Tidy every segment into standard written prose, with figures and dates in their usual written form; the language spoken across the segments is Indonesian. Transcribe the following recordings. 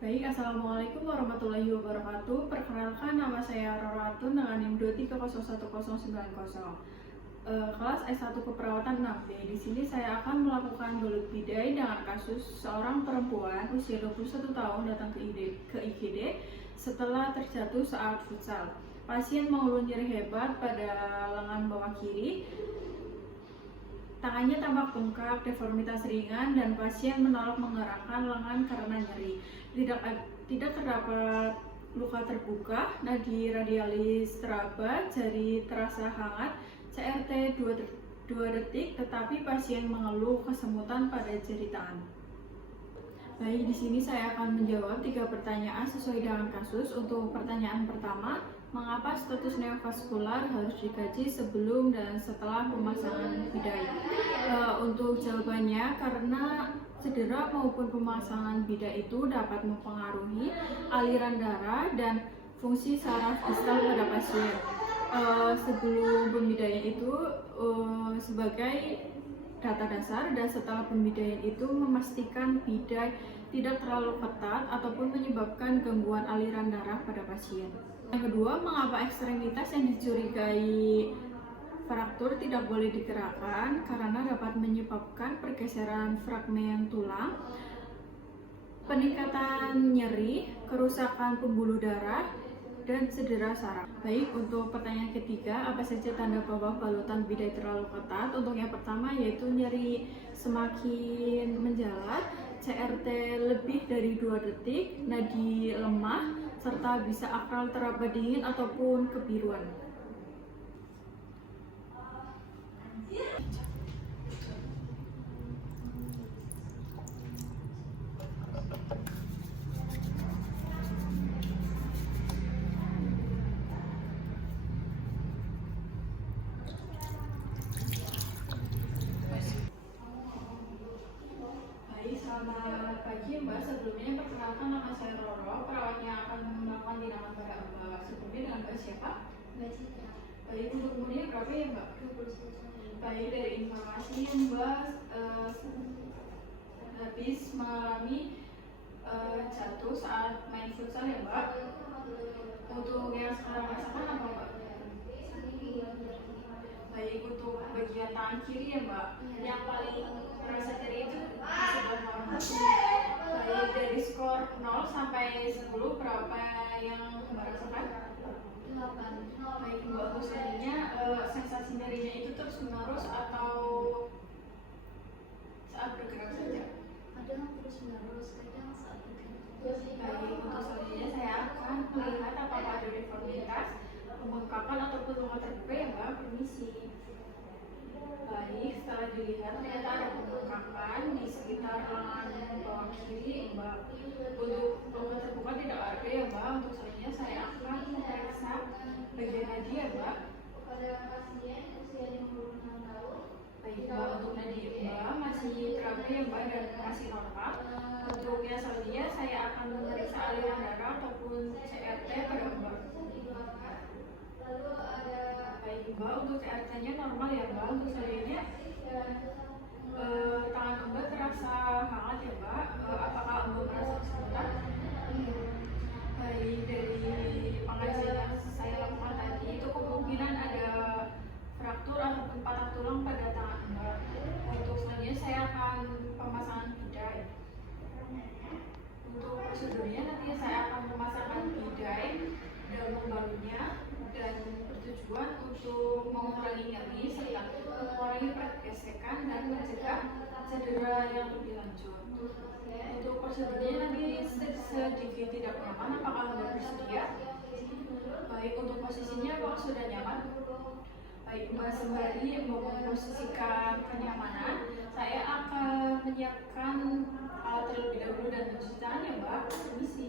Baik, Assalamualaikum warahmatullahi wabarakatuh. Perkenalkan, nama saya Roratun dengan NIM 23011090. Kelas S1 Keperawatan 6B. Di sini saya akan melakukan belut bidai dengan kasus seorang perempuan usia 21 tahun datang ke IGD setelah terjatuh saat futsal. Pasien mengeluh nyeri hebat pada lengan bawah kiri, tangannya tampak bengkak, deformitas ringan, dan pasien menolak menggerakkan lengan karena nyeri. Tidak terdapat luka terbuka, nadi radialis teraba, jari terasa hangat, CRT 2 detik, tetapi pasien mengeluh kesemutan pada jari tangan. Baik, di sini saya akan menjawab 3 pertanyaan sesuai dengan kasus. Untuk pertanyaan pertama, mengapa status neovaskular harus dikaji sebelum dan setelah pemasangan bidai? Untuk jawabannya, karena cedera maupun pemasangan bidai itu dapat mempengaruhi aliran darah dan fungsi saraf distal pada pasien. Sebelum pembidaian itu sebagai data dasar, dan setelah pembidaian itu memastikan bidai tidak terlalu ketat ataupun menyebabkan gangguan aliran darah pada pasien. Yang kedua, mengapa ekstremitas yang dicurigai fraktur tidak boleh digerakkan? Karena dapat menyebabkan pergeseran fragmen tulang, peningkatan nyeri, kerusakan pembuluh darah, dan cedera saraf. Baik, untuk pertanyaan ketiga, apa saja tanda bahwa balutan bidai terlalu ketat? Untuk yang pertama yaitu nyeri semakin menjalar, CRT lebih dari 2 detik, nadi lemah, serta bisa akral teraba dingin ataupun kebiruan. Selamat pagi Mbak, sebelumnya perkenalkan nama saya Roro, perawat yang akan melakukan tindakan pada Mbak. Sebelumnya dengan Mbak siapa? Mbak Cika. Baik, untuk umurnya berapa ya Mbak? 21 Baik, dari informasi Mbak habis mengalami jatuh saat main futsal ya Mbak. Untuk yang sekarang rasakan apa Mbak? Baik, untuk bagian tangan kiri ya Mbak, yang paling terasa nyeri itu sebelah mana? Baik, dari skor 0 sampai 10 berapa yang Mbak rasakan? 8. Baik Mbak, untuk selanjutnya sensasi nyerinya itu terus menerus atau saat bergerak saja? Kadang terus menerus, kadang saat bergerak. Baik, untuk selanjutnya saya akan melihat apakah ada deformitas, pembengkakan ataupun luka terbuka ya Mbak. Permisi. Baik, setelah dilihat ternyata ada pembengkakan di sekitar lengan bawah kiri Mbak. Untuk luka terbuka tidak ada ya Mbak. Untuk selanjutnya saya akan memeriksa bagian nadi ya Mbak. Pada pasien usia 56 tahun. Baik Mbak, untuk nadi Mbak masih teraba ya Mbak dan masih normal. Untuk yang selanjutnya saya akan memeriksa aliran darah ataupun CRT pada Mbak. Lalu ada Baik Mbak, untuk CRT-nya normal ya Mbak. Untuk selanjutnya tangan Mbak terasa hangat ya Mbak. Apakah Mbak merasa kesemutan? Baik, dari pengajian yang saya lakukan tadi itu kemungkinan ada fraktur ataupun patah tulang pada tangan Mbak. Untuk selanjutnya saya akan pemasangan bidai. Untuk prosedurnya nanti saya akan memasangkan bidai dalam balunnya dan bertujuan untuk mengurangi nyeri serta mengurangi pergesekan dan mencegah cedera yang lebih lanjut. Untuk prosedurnya nanti sedikit tidak nyaman, apakah Anda bersedia? Baik, untuk posisinya apakah sudah nyaman? Baik Mbak, sembari memposisikan kenyamanan, saya akan menyiapkan alat terlebih dahulu dan mencuci tangan ya Mbak. Permisi.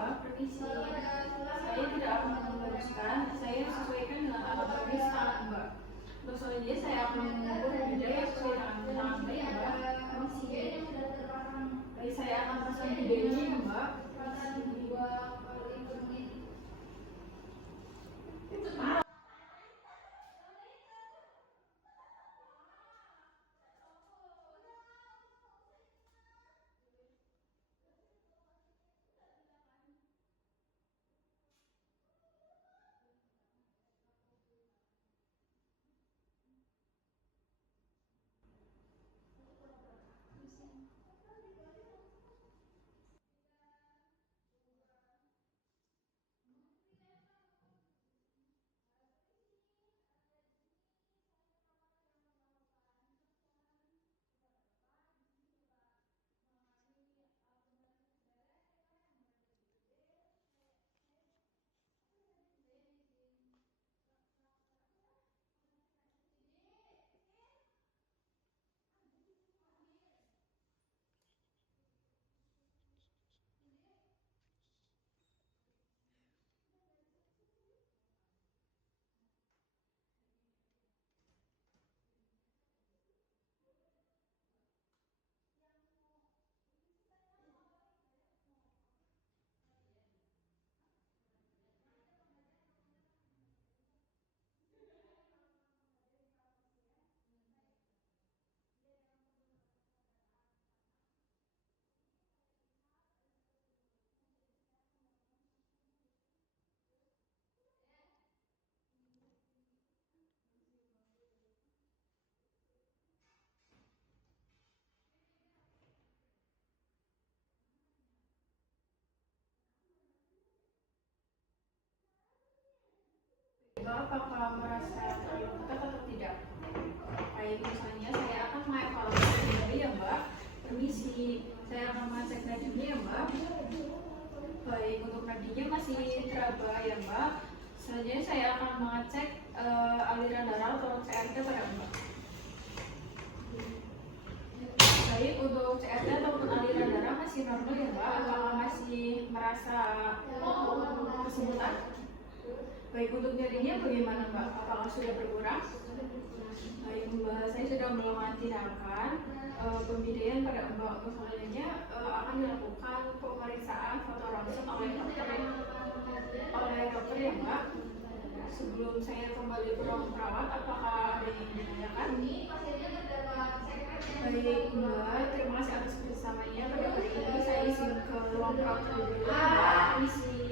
Mbak, permisi. Saya tidak akan meneruskan, saya sesuaikan dengan alat tulis tangan Mbak. Untuk selanjutnya saya akan mengukur budaya sesuai dengan tangan Mbak ya Mbak. Permisi. Baik, saya akan pasang videonya ya Mbak. Mbak, apakah merasa terlalu ketat atau tidak? Baik, misalnya saya akan mengevaluasi kembali ya Mbak. Permisi, saya akan mengecek nadinya ya Mbak. Baik, untuk nadinya masih teraba ya Mbak. Selanjutnya saya akan mengecek aliran darah atau CRT pada Mbak. Baik, untuk CRT ataupun aliran darah masih normal ya Mbak. Apakah masih merasa kesemutan? Baik, untuk nyerinya bagaimana Mbak? Apakah sudah berkurang? Baik Mbak, saya sudah melakukan tindakan pembidayaan pada Mbak. Untuk selanjutnya akan dilakukan pemeriksaan foto ronsen oleh dokter ya Mbak. Sebelum saya kembali ke ruang perawat, apakah ada yang ditanyakan? Baik Mbak, terima kasih atas kerjasamanya pada hari ini. Saya izin ke ruang perawat dulu ya Mbak. Permisi.